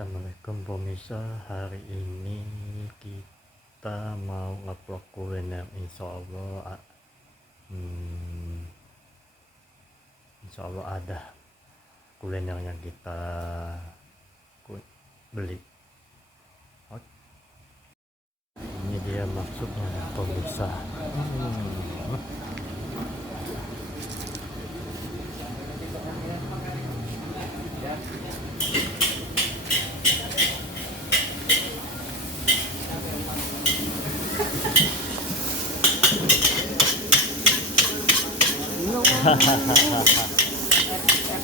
Assalamualaikum pemirsa, hari ini kita mau ngevlog kuliner. Insya Allah ada kuliner yang kita beli. Oke. Ini dia maksudnya pemirsa.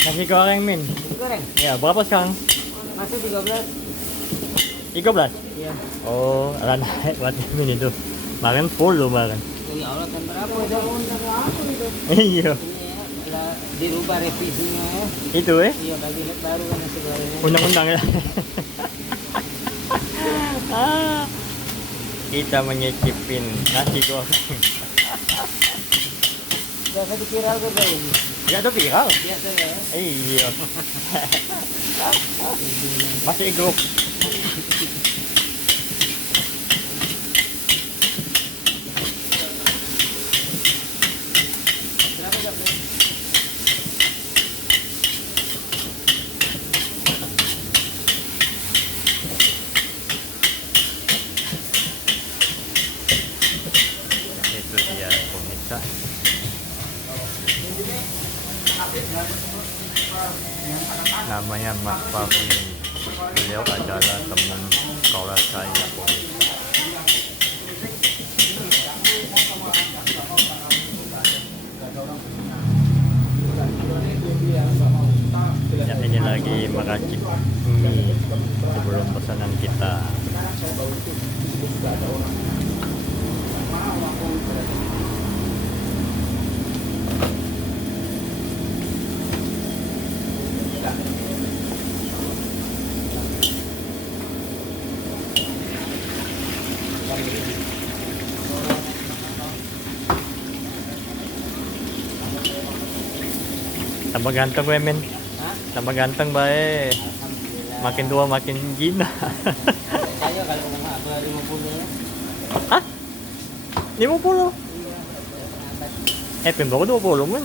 Nasi goreng Min. Goreng? Ya, berapa sekarang? Masih 13. 13? Iya. Oh, akan naik buat Min itu. Makan full loh makan. Ya Allah, kan berapa itu? Iya. Ini ya, dirubah revisinya ya. Itu Iya, kabinet baru kan nasi goreng. undang-undang ya. Kita menyicipin nasi goreng. Biasa diviral ke ini? Ya tuh viral. Biasa ya. Iya. Masih grup. Berapa jam? Itu dia pemirsa. Namanya Mas Fahmi. Beliau adalah teman sekolah saya pemirsa. Ya, ini lagi meracik mie sebelum pesanan kita. Tambah ganteng gue men. Hah? Tambah ganteng bae. Alhamdulillah. Makin tua makin gina. Saya kalau nggak apa 50 ya. Hah? 50? Iya. Pin baru 20 men.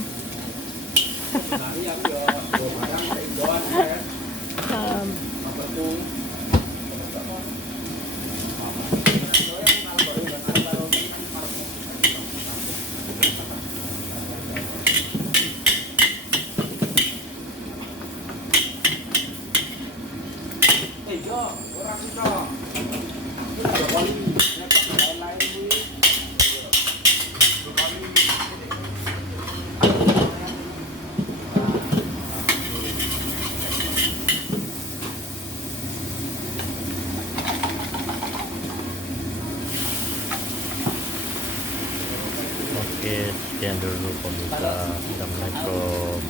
Oke, sekian dulu pemirsa. Assalamualaikum.